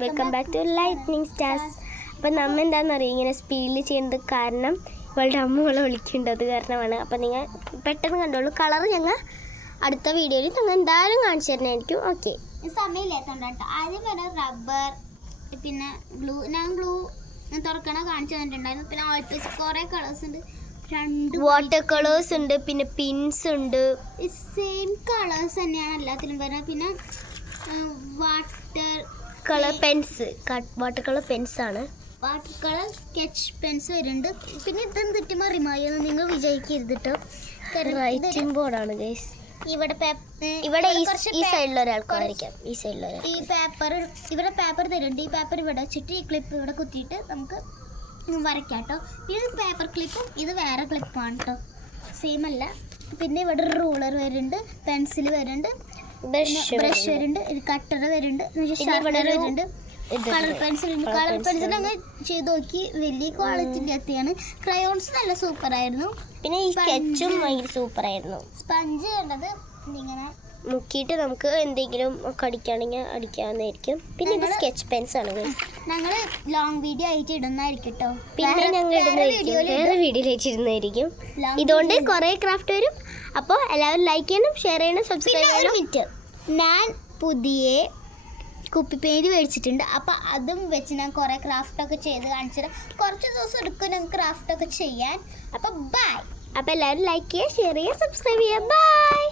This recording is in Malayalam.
Welcome back to lightning stars. അപ്പം നമ്മ എന്താണെന്നറിയാം ഇങ്ങനെ സ്പീഡിൽ ചെയ്യുന്നത് കാരണം ഇവളുടെ അമ്മകളെ വിളിക്കേണ്ടത് കാരണമാണ്. അപ്പം നിങ്ങൾ പെട്ടെന്ന് കണ്ടോളൂ. കളർ ഞങ്ങൾ അടുത്ത വീഡിയോയിൽ ഞങ്ങൾ എന്തായാലും കാണിച്ചു തരുന്നതായിരിക്കും. ഓക്കെ, സമയമില്ലാത്തതുകൊണ്ട് കേട്ടോ. ആദ്യം വരെ റബ്ബർ, പിന്നെ ഗ്ലൂ. ഞാൻ ഗ്ലൂ തുറക്കണ കാണിച്ചു തന്നിട്ടുണ്ടായിരുന്നു. പിന്നെ ഓൾപ്പേസ് കുറേ കളേഴ്സ് ഉണ്ട്. രണ്ട് വാട്ടർ കളേഴ്സ് ഉണ്ട്, പിന്നെ പിൻസ് ഉണ്ട്. സെയിം കളേഴ്സ് തന്നെയാണ് എല്ലാത്തിലും വരുന്നത്. പിന്നെ water colour pens, water colour പെൻസാണ്. വാട്ടർ കളർ സ്കെച്ച് പെൻസ് വരുന്നുണ്ട്. പിന്നെ ഇതെന്തിട്ട് മറിമായെന്ന് നിങ്ങൾ വിചാരിക്കരുത് കേട്ടോ. റൈറ്റിംഗ് ബോർഡാണ് ഗൈസ്. ഇവിടെ ഈ സൈഡിൽ ഒരാൾക്കായിരിക്കാം, ഈ സൈഡിൽ ഈ പേപ്പർ, ഇവിടെ പേപ്പർ തരുന്നുണ്ട്. ഈ പേപ്പർ ഇവിടെ വെച്ചിട്ട് ഈ ക്ലിപ്പ് ഇവിടെ കുത്തിയിട്ട് നമുക്ക് വരയ്ക്കാം കേട്ടോ. ഇത് പേപ്പർ ക്ലിപ്പും ഇത് വേറെ ക്ലിപ്പാണ് കേട്ടോ, സെയിം അല്ല. പിന്നെ ഇവിടെ റൂളർ വരുന്നുണ്ട്, പെൻസിൽ വരുന്നുണ്ട്, ബ്രഷ് വരുന്നുണ്ട്, കട്ടർ വരുന്നുണ്ട്, ഷാർപ്പനർ വരുന്നുണ്ട്, കളർ പെൻസിൽ ഉണ്ട്. കളർ പെൻസിൽ അങ്ങ് ചെയ്ത് നോക്കി, വലിയ ക്വാളിറ്റിൻ്റെ എത്തിയാണ്. ക്രയോൺസ് നല്ല സൂപ്പറായിരുന്നു. പിന്നെ ഈ സ്കെച്ചും ഭയങ്കര സൂപ്പറായിരുന്നു. സ്പഞ്ച് വേണ്ടത് ഇങ്ങനെ മുക്കിയിട്ട് നമുക്ക് എന്തെങ്കിലും കടിക്കുകയാണെങ്കിൽ അടിക്കാവുന്നതായിരിക്കും. പിന്നെ ഇത് സ്കെച്ച് പെൻസാണ്. ഞങ്ങൾ ലോങ് വീഡിയോ ആയിട്ട് ഇടുന്നതായിരിക്കും കേട്ടോ. പിന്നെ ഞങ്ങൾ വേറെ വീഡിയോയിലേക്ക് ഇടുന്നതായിരിക്കും. ഇതുകൊണ്ട് കുറേ ക്രാഫ്റ്റ് വരും. അപ്പോൾ എല്ലാവരും ലൈക്ക് ചെയ്യണം, ഷെയർ ചെയ്യണം, സബ്സ്ക്രൈബ് ചെയ്യണം. മിനിറ്റ്, ഞാൻ പുതിയ കുപ്പി പെയിൻറ്റ് മേടിച്ചിട്ടുണ്ട്. അപ്പോൾ അതും വെച്ച് ഞാൻ കുറേ ക്രാഫ്റ്റൊക്കെ ചെയ്ത് കാണിച്ചിട്ട് കുറച്ച് ദിവസം എടുക്കും ഞങ്ങൾക്ക് ക്രാഫ്റ്റൊക്കെ ചെയ്യാൻ. അപ്പോൾ ബൈ. അപ്പോൾ എല്ലാവരും ലൈക്ക് ചെയ്യുക, ഷെയർ ചെയ്യുക, സബ്സ്ക്രൈബ് ചെയ്യുക. ബൈ.